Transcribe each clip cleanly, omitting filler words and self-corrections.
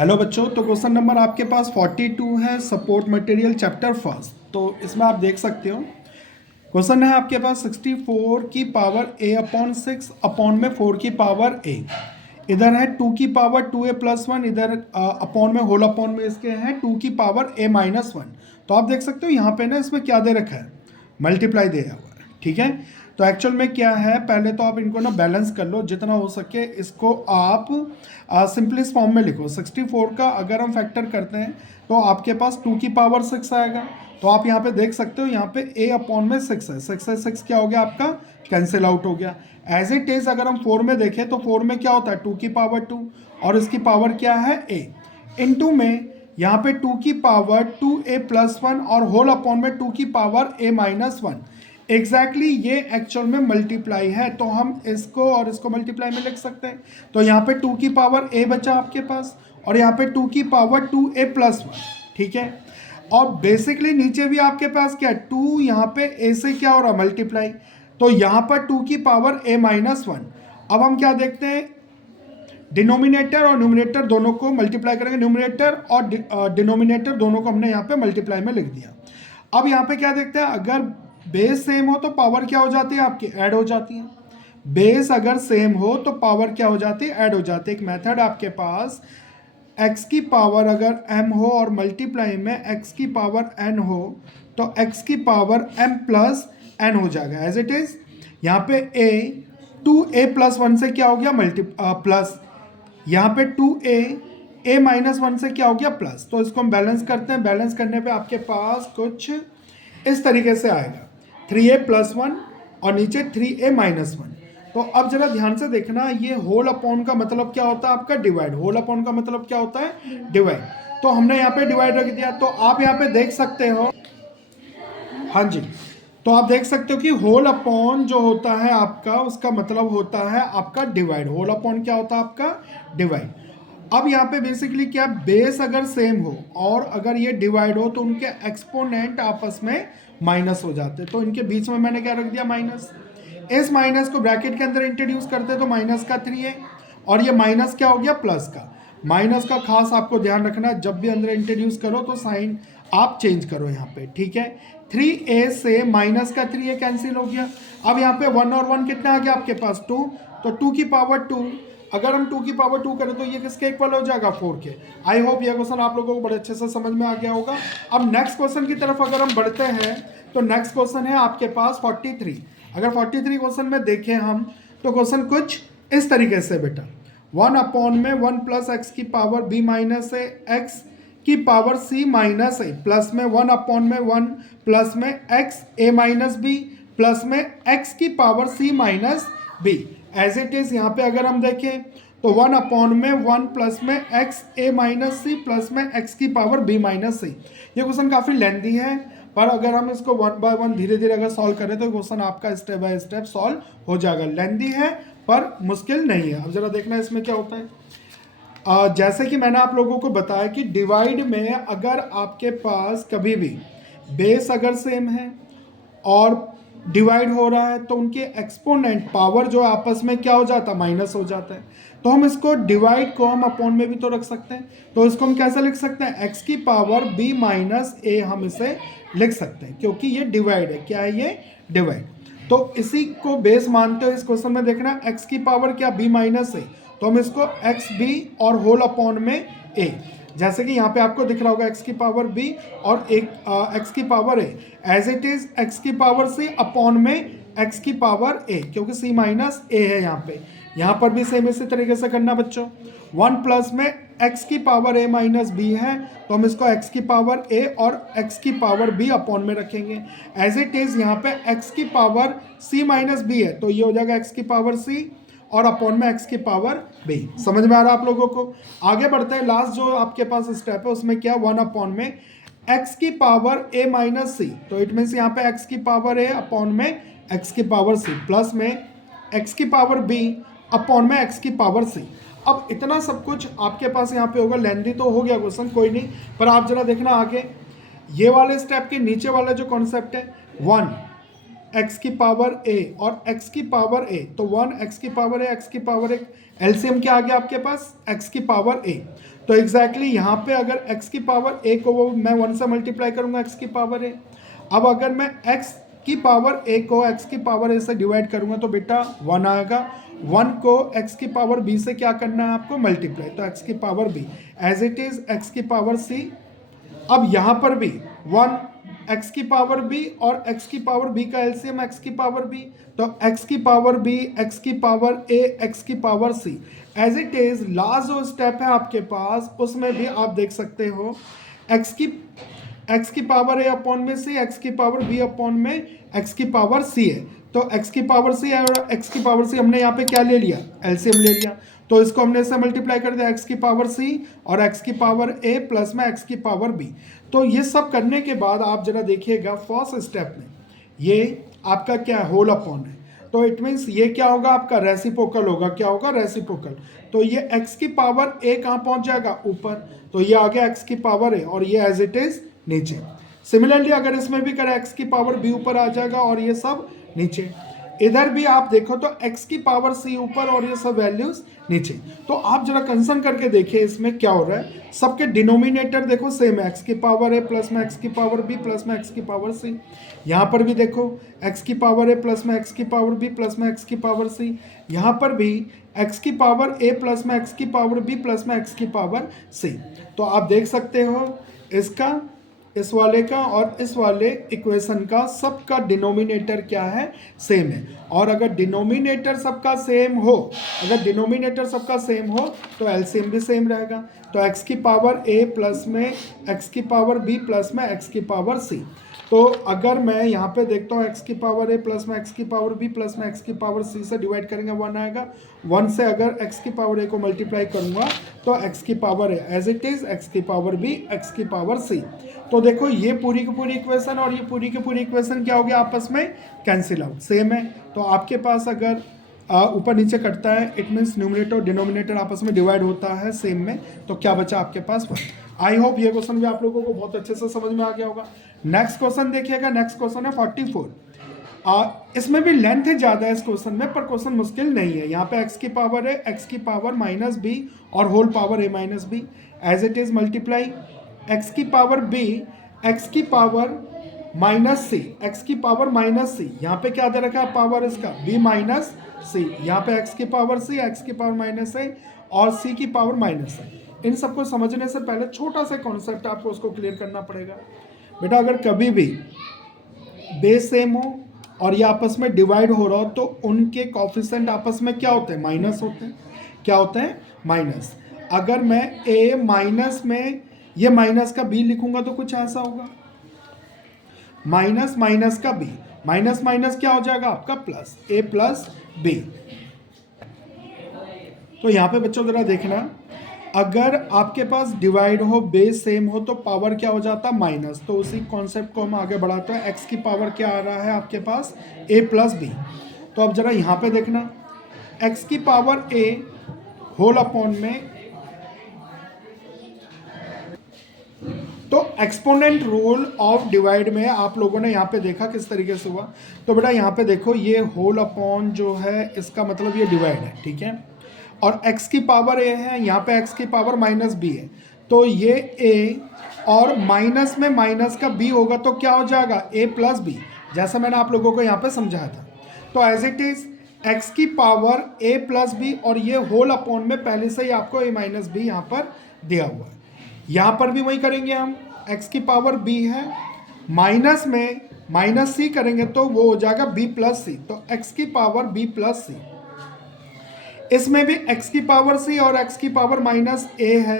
Hello बच्चों, तो question number आपके पास 42 है, सपोर्ट मटेरियल चैप्टर फर्स्ट। तो इसमें आप देख सकते हो क्वेश्चन है आपके पास 64 की पावर a अपॉन 6 अपॉन में 4 की पावर a। इधर है 2 की पावर 2a प्लस 1, इधर अपॉन में होल अपॉन में इसके हैं 2 की पावर a माइनस 1। तो आप देख सकते हो यहाँ पे ना इसमें क्या दे रखा है, मल्टीप्लाई दिया हुआ है। ठीक है, तो एक्चुअल में क्या है, पहले तो आप इनको ना बैलेंस कर लो जितना हो सके। इसको आप सिंपलेस्ट फॉर्म में लिखो। 64 का अगर हम फैक्टर करते हैं तो आपके पास 2 की पावर 6 आएगा। तो आप यहाँ पे देख सकते हो, यहाँ पे a अपॉन में 6 है, 6 से 6 क्या हो गया आपका, कैंसिल आउट हो गया। एज इट इज अगर हम 4 में देखें तो 4 में क्या होता है 2 की पावर 2 और इसकी पावर क्या है a। इनटू में यहाँ पे 2 की पावर 2a प्लस 1 और होल अपॉन में 2 की पावर a माइनस 1। एग्जैक्टली ये एक्चुअल में मल्टीप्लाई है, तो हम इसको और इसको मल्टीप्लाई में लिख सकते हैं। तो यहाँ पे 2 की पावर a बचा आपके पास और यहाँ पे 2 की पावर 2a प्लस 1। ठीक है, और बेसिकली नीचे भी आपके पास क्या है 2, यहाँ पे a से क्या हो रहा है मल्टीप्लाई, तो यहाँ पर 2 की पावर a माइनस 1। अब हम क्या देखते हैं, डिनोमिनेटर और न्यूमरेटर दोनों को मल्टीप्लाई करेंगे। न्यूमरेटर और डिनोमिनेटर दोनों को हमने यहाँ पे मल्टीप्लाई में लिख दिया। अब यहाँ पे क्या देखते हैं, अगर बेस सेम हो तो पावर क्या हो जाती है आपकी, ऐड हो जाती है। बेस अगर सेम हो तो पावर क्या हो जाती है, ऐड हो जाती है। एक मेथड आपके पास, x की पावर अगर m हो और मल्टीप्लाई में x की पावर n हो तो x की पावर m प्लस n हो जाएगा एज इट इज। यहाँ पे a 2a प्लस 1 से क्या हो गया प्लस, यहाँ पे 2a a माइनस 1 से क्या हो गया प्लस। तो इसको हम बैलेंस करते हैं। बैलेंस करने पे आपके पास कुछ इस तरीके से आएगा, 3a प्लस 1 और नीचे 3a माइनस 1। तो अब जरा ध्यान से देखना, ये होल अपॉन का मतलब क्या होता है आपका, डिवाइड। होल अपॉन का मतलब क्या होता है, डिवाइड। तो हमने यहाँ पे डिवाइड रख दिया। तो आप यहाँ पे देख सकते हो, हाँ जी, तो आप देख सकते हो कि होल अपॉन जो होता है आपका, उसका मतलब होता है आपका डिवाइड। होल अपॉन क्या होता है आपका, डिवाइड। अब यहाँ पे बेसिकली क्या, बेस अगर सेम हो और अगर ये डिवाइड हो तो उनके एक्सपोनेंट आपस में माइनस हो जाते हैं। तो इनके बीच में मैंने क्या रख दिया, माइनस। इस माइनस को ब्रैकेट के अंदर इंट्रोड्यूस करते तो माइनस का 3 है और ये माइनस क्या हो गया, प्लस का। माइनस का खास आपको ध्यान रखना, जब भी अंदर इंट्रोड्यूस करो तो साइन आप चेंज करो यहाँ पे। ठीक है, 3a से माइनस का 3a कैंसिल हो गया। अब यहाँ पे 1 और 1 कितना आ गया आपके पास, 2। तो 2 की पावर 2, अगर हम 2 की पावर 2 करें तो ये किसके इक्वल हो जाएगा, 4 के। आई होप ये क्वेश्चन आप लोगों को बड़े अच्छे से समझ में आ गया होगा। अब नेक्स्ट क्वेश्चन की तरफ अगर हम बढ़ते हैं तो नेक्स्ट क्वेश्चन है आपके पास 43। अगर 43 क्वेश्चन में देखें हम तो क्वेश्चन कुछ इस तरीके से बेटा, 1 अपॉन में 1 प्लस एक्स की power b minus a x की power c minus a plus में 1 अपॉन में 1 प्लस में x a minus b plus में x की power c minus b. As it is यहाँ पे अगर हम देखें तो 1 अपॉन में 1 प्लस में x a minus c plus में x की पावर b माइनस सी। ये क्वेश्चन काफ़ी लेंथी है, पर अगर हम इसको 1 बाय 1 धीरे धीरे अगर सॉल्व करें तो क्वेश्चन आपका स्टेप बाय स्टेप सॉल्व हो जाएगा। लेंथी है पर मुश्किल नहीं है। अब जरा देखना इसमें क्या होता है। जैसे कि मैंने आप लोगों को बताया कि डिवाइड में अगर आपके पास कभी भी बेस अगर सेम है और डिवाइड हो रहा है तो उनके एक्सपोनेंट पावर जो आपस में क्या हो जाता है, माइनस हो जाता है। तो हम इसको डिवाइड को हम अपॉन में भी तो रख सकते हैं। तो इसको हम कैसे लिख सकते हैं, x की पावर b माइनस ए हम इसे लिख सकते हैं क्योंकि ये डिवाइड है। क्या है ये, डिवाइड। तो इसी को बेस मानते हो इस क्वेश्चन में देखना, x की पावर क्या, b माइनस ए, तो हम इसको एक्स बी और होल अपॉन में a, जैसे कि यहाँ पे आपको दिख रहा होगा x की पावर b और एक x की power a, as it is x की पावर c अपॉन में x की पावर a, क्योंकि c माइनस a है यहाँ पे। यहाँ पर भी सेम इसी तरीके से करना बच्चों। 1 प्लस में x की पावर a माइनस b है तो हम इसको x की पावर a और x की पावर b अपॉन में रखेंगे। एज इट इज यहाँ पे x की पावर c माइनस b है तो ये हो जाएगा x की पावर c और अपॉन में x की पावर b। समझ में आ रहा है आप लोगों को। आगे बढ़ते हैं, लास्ट जो आपके पास स्टेप है उसमें क्या, 1 अपॉन में x की पावर a माइनस सी, तो इट मीन्स यहाँ पे x की पावर a अपॉन में x की पावर c प्लस में x की पावर b अपॉन में x की पावर c। अब इतना सब कुछ आपके पास यहाँ पे होगा। लेंथी तो हो गया क्वेश्चन, कोई नहीं, पर आप जरा देखना आगे ये वाले स्टेप के नीचे वाला जो कॉन्सेप्ट है, 1 x की पावर a और x की पावर a, तो 1 x की पावर a, x की पावर a, एलसीएम क्या आ गया आपके पास, x की पावर a। तो एग्जैक्टली यहाँ पे अगर x की पावर a को वो मैं 1 से मल्टीप्लाई करूँगा x की पावर a। अब अगर मैं x की पावर a को x की पावर a से डिवाइड करूँगा तो बेटा 1 आएगा। 1 को x की पावर b से क्या करना है आपको, मल्टीप्लाई, तो x की power b as it is x की पावर c। अब यहाँ पर भी 1 x की पावर b और x की पावर b का एलसीएम x की पावर b, तो x की पावर b, x की पावर a, x की power c as it is. Last जो स्टेप है आपके पास उसमें भी आप देख सकते हो x की पावर a अपॉन में c, x की पावर b अपॉन में x की पावर c है। तो x की पावर c है और x की पावर c हमने यहाँ पे क्या ले लिया, एलसीएम ले लिया, तो इसको हमने इससे मल्टीप्लाई कर दिया x की पावर c और x की पावर a प्लस में x की पावर b। तो ये सब करने के बाद आप जरा देखिएगा फर्स्ट स्टेप में ये आपका क्या है, होल अपॉन है, तो इट मीन्स ये क्या होगा आपका, रेसिप्रोकल होगा। क्या होगा, रेसिप्रोकल। तो ये x की पावर a कहाँ पहुंच जाएगा, ऊपर, तो ये आ गया x की पावर a और ये एज इट इज नीचे। सिमिलरली अगर इसमें भी करें x की पावर b ऊपर आ जाएगा और ये सब नीचे। इधर भी आप देखो तो x की पावर c ऊपर और ये सब वैल्यूज नीचे। तो आप जरा कंसर्न करके देखिए इसमें क्या हो रहा है, सबके डिनोमिनेटर देखो सेम है, x की पावर a प्लस में x की पावर b प्लस में x की पावर c। यहाँ पर भी देखो x की पावर a प्लस में x की पावर b प्लस में x की पावर c। यहाँ पर भी x की पावर a प्लस में x की पावर b प्लस में x की पावर c। तो आप देख सकते हो इसका, इस वाले का और इस वाले इक्वेशन का सबका डिनोमिनेटर क्या है, सेम है। और अगर डिनोमिनेटर सबका सेम हो, अगर डिनोमिनेटर सबका सेम हो तो एलसीएम भी सेम रहेगा। तो x की पावर a प्लस में x की पावर b प्लस में x की पावर c। तो अगर मैं यहाँ पे देखता हूँ x की पावर a प्लस में x की पावर b प्लस में x की पावर c से डिवाइड करेंगे 1 आएगा। 1 से अगर x की पावर a को मल्टीप्लाई करूँगा तो x की power a as it is x की पावर b, x की पावर c। तो देखो ये पूरी की पूरी इक्वेशन और ये पूरी की पूरी इक्वेशन क्या हो गया, आपस में कैंसिल आउट, सेम है। तो आपके पास अगर ऊपर नीचे कटता है इट मीन्स न्यूमरेटर और डिनोमिनेटर आपस में डिवाइड होता है सेम में, तो क्या बचा आपके पास 1। आई होप ये क्वेश्चन भी आप लोगों को बहुत अच्छे से समझ में आ गया होगा। नेक्स्ट क्वेश्चन देखिएगा, नेक्स्ट क्वेश्चन है 44। इसमें भी लेंथ ज़्यादा है इस क्वेश्चन में, पर क्वेश्चन मुश्किल नहीं है। यहाँ पे x की पावर है, x की पावर माइनस बी और whole power a minus b as it is multiply x की पावर b, x की पावर माइनस सी, x की पावर माइनस सी, यहाँ पे क्या दे रखा है पावर इसका b माइनस सी, यहाँ पे x की पावर c, x की पावर माइनस a और c की पावर माइनस a। इन सबको समझने से पहले छोटा सा कॉन्सेप्ट आपको उसको क्लियर करना पड़ेगा। बेटा अगर कभी भी बेस सेम हो और ये आपस में डिवाइड हो रहा हो तो उनके कॉफिशिएंट आपस में क्या होते हैं, माइनस होते हैं। क्या होते हैं, माइनस। अगर मैं a माइनस में ये माइनस का b लिखूंगा तो कुछ ऐसा होगा, माइनस माइनस का b, माइनस माइनस क्या हो जाएगा आपका प्लस, a प्लस b। तो यहाँ पे बच्चों जरा देखना, अगर आपके पास डिवाइड हो, बेस सेम हो तो पावर क्या हो जाता, माइनस। तो उसी कॉन्सेप्ट को हम आगे बढ़ाते हैं। x की पावर क्या आ रहा है आपके पास, a प्लस बी। तो अब जरा यहाँ पे देखना, x की पावर a होल अपॉन में, तो एक्सपोनेंट रूल ऑफ डिवाइड में आप लोगों ने यहाँ पे देखा किस तरीके से हुआ। तो बेटा यहाँ पे देखो ये होल अपॉन जो है इसका मतलब ये डिवाइड है, ठीक है, और x की पावर a है, यहाँ पे x की पावर माइनस b है, तो ये a और माइनस में माइनस का b होगा तो क्या हो जाएगा, a प्लस b, जैसा मैंने आप लोगों को यहाँ पे समझाया था। तो एज इट इज x की पावर a प्लस b और ये होल अपॉन में पहले से ही आपको a माइनस b यहाँ पर दिया हुआ है। यहाँ पर भी वही करेंगे हम, x की पावर b है, माइनस में माइनस c करेंगे तो वो हो जाएगा b प्लस c, तो x की पावर b प्लस c। इसमें भी x की पावर c और x की पावर माइनस a है,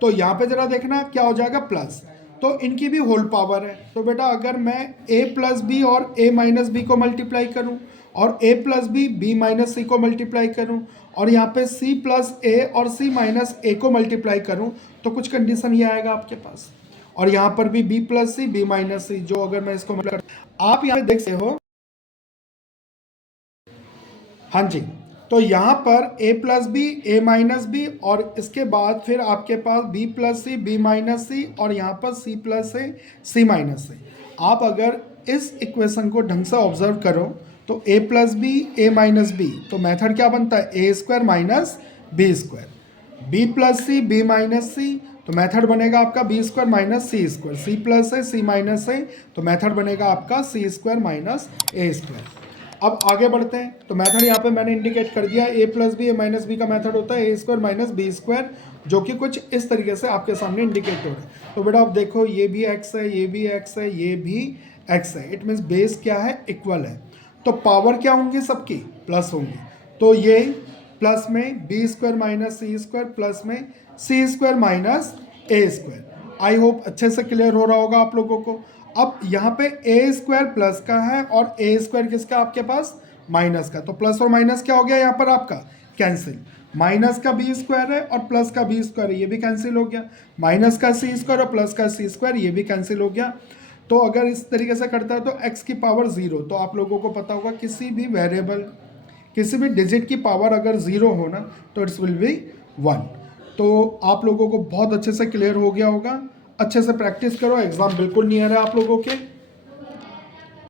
तो यहाँ पे जरा देखना क्या हो जाएगा प्लस, तो इनकी भी होल पावर है। तो बेटा अगर मैं a प्लस बी और a माइनस बी को मल्टीप्लाई करूँ और a plus B b minus C को मल्टीप्लाई करूँ और यहाँ पे c प्लस a और c माइनस a को मल्टीप्लाई करूँ तो कुछ कंडीशन ये आएगा आपके पास। और यहाँ पर भी b plus c, b minus सी, जो अगर मैं इसको मतलब आप यहाँ पे देख सकते हो, हाँ जी। तो यहाँ पर a plus B, a minus b और इसके बाद फिर आपके पास b plus c, b minus c और यहाँ पर c प्लस से, c माइनस से। आप अगर इस इक्वेशन को ढंग से ऑब्जर्व करो तो a plus B, a minus B, तो मेथड क्या बनता है, a square minus B square. B plus C B minus C, तो मेथड बनेगा आपका B square minus C square, C plus A C minus A, तो मेथड बनेगा आपका C square minus A square. अब आगे बढ़ते हैं, तो मेथड यहाँ पे मैंने इंडिकेट कर दिया, ए प्लस बी ए माइनस बी का मेथड होता है ए स्क्वायर माइनस बी स्क्वायर, जो कि कुछ इस तरीके से आपके सामने इंडिकेट हो रहा है। तो बेटा आप देखो ये भी एक्स है, ये भी एक्स है, ये भी एक्स है, इट मीन्स बेस क्या है, इक्वल है। तो पावर क्या होंगी सबकी, प्लस होंगी। तो ये प्लस में B square minus C square plus में C square minus A square. I hope अच्छे से क्लियर हो रहा होगा आप लोगों को। अब यहाँ पे ए स्क्वायर प्लस का है और ए स्क्वायर किसका आपके पास, माइनस का, तो प्लस और माइनस क्या हो गया यहाँ पर आपका, कैंसिल। माइनस का बी स्क्वायर है और प्लस का बी स्क्वायर है, ये भी कैंसिल हो गया। माइनस का सी स्क्वायर और प्लस का सी स्क्वायर, ये भी कैंसिल हो गया। तो अगर इस तरीके से करता है तो x की पावर 0, तो आप लोगों को पता होगा किसी भी वेरिएबल, किसी भी डिजिट की पावर अगर 0 हो ना तो इट्स विल बी 1। तो आप लोगों को बहुत अच्छे से क्लियर हो गया होगा। अच्छे से प्रैक्टिस करो, एग्ज़ाम बिल्कुल नियर है आप लोगों के।